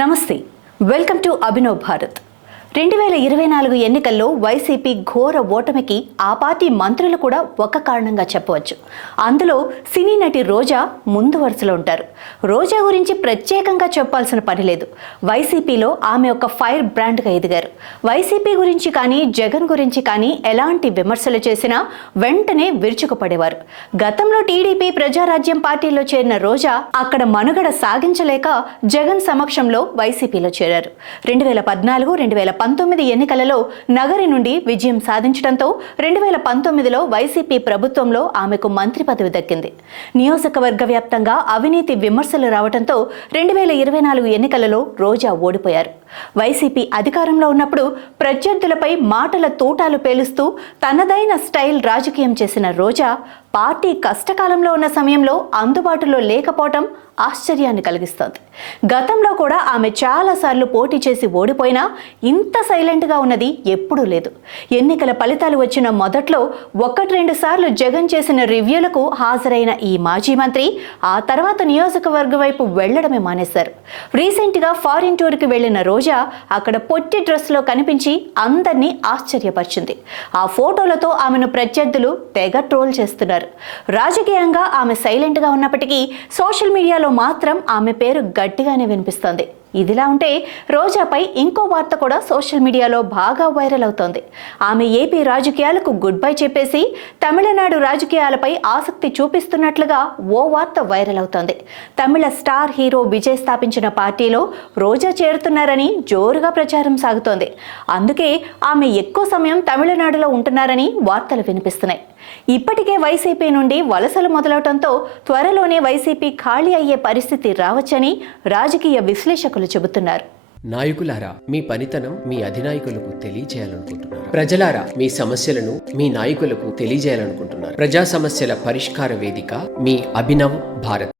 నమస్తే, welcome to Abhinav Bharat. 2024 ఎన్నికల్లో YCP ఘోర ఓటమికి ఆ పార్టీ మంత్రులు కూడా ఒక కారణంగా చెప్పవచ్చు. అందులో సినీ నటి రోజా ముందు వరుసలో ఉంటారు. రోజా గురించి ప్రత్యేకంగా చెప్పాల్సిన పని లేదు. వైసీపీలో ఆమె ఒక ఫైర్ బ్రాండ్గా ఎదిగారు. వైసీపీ గురించి కానీ జగన్ గురించి కానీ ఎలాంటి విమర్శలు చేసినా వెంటనే విరుచుకుపడేవారు. గతంలో టీడీపీ ప్రజారాజ్యం పార్టీలో చేరిన రోజా అక్కడ మనుగడ సాగించలేక జగన్ సమక్షంలో వైసీపీలో చేరారు. 2014-2019 ఎన్నికలలో నగరి నుండి విజయం సాధించడంతో 2019లో వైసీపీ ప్రభుత్వంలో ఆమెకు మంత్రి పదవి దక్కింది. నియోజకవర్గ వ్యాప్తంగా అవినీతి విమర్శలు రావడంతో 2024 ఎన్నికలలో రోజా ఓడిపోయారు. వైసీపీ అధికారంలో ఉన్నప్పుడు ప్రత్యర్థులపై మాటల తూటాలు పేలుస్తూ తనదైన స్టైల్ రాజకీయం చేసిన రోజా పార్టీ కష్టకాలంలో ఉన్న సమయంలో అందుబాటులో లేకపోవటం ఆశ్చర్యాన్ని కలిగిస్తోంది. గతంలో కూడా ఆమె చాలాసార్లు పోటీ చేసి ఓడిపోయినా ఇంత సైలెంట్గా ఉన్నది ఎప్పుడూ లేదు. ఎన్నికల ఫలితాలు వచ్చిన మొదట్లో 1-2 సార్లు జగన్ చేసిన రివ్యూలకు హాజరైన ఈ మాజీ మంత్రి ఆ తర్వాత నియోజకవర్గ వైపు వెళ్లడమే మానేశారు. రీసెంట్గా ఫారిన్ టూర్కి వెళ్లిన రోజా అక్కడ పొట్టి డ్రెస్లో కనిపించి అందరినీ ఆశ్చర్యపరిచింది. ఆ ఫోటోలతో ఆమెను ప్రత్యర్థులు తెగ ట్రోల్ చేస్తున్నారు. రాజకీయంగా ఆమె సైలెంట్గా ఉన్నప్పటికీ సోషల్ మీడియాలో మాత్రం ఆమె పేరు గట్టిగానే వినిపిస్తోంది. ఇదిలా ఉంటే రోజాపై ఇంకో వార్త కూడా సోషల్ మీడియాలో బాగా వైరల్ అవుతోంది. ఆమె ఏపీ రాజకీయాలకు గుడ్ బై చెప్పేసి తమిళనాడు రాజకీయాలపై ఆసక్తి చూపిస్తున్నట్లుగా ఓ వార్త వైరల్ అవుతోంది. తమిళ స్టార్ హీరో విజయ్ స్థాపించిన పార్టీలో రోజా చేరుతున్నారని జోరుగా ప్రచారం సాగుతోంది. అందుకే ఆమె ఎక్కువ సమయం తమిళనాడులో ఉంటున్నారని వార్తలు వినిపిస్తున్నాయి. ఇప్పటికే వైసీపీ నుండి వలసలు మొదలవడంతో త్వరలోనే వైసీపీ ఖాళీ అయ్యే పరిస్థితి రావచ్చని రాజకీయ విశ్లేషకులు చెబుతున్నారు. నాయకులారా, మీ పనితనం మీ అధినాయకులకు తెలియజేయాలనుకుంటున్నారు. ప్రజలారా, మీ సమస్యలను మీ నాయకులకు తెలియజేయాలనుకుంటున్నారు. ప్రజా సమస్యల పరిష్కార వేదిక మీ అభినవ్ భారత్.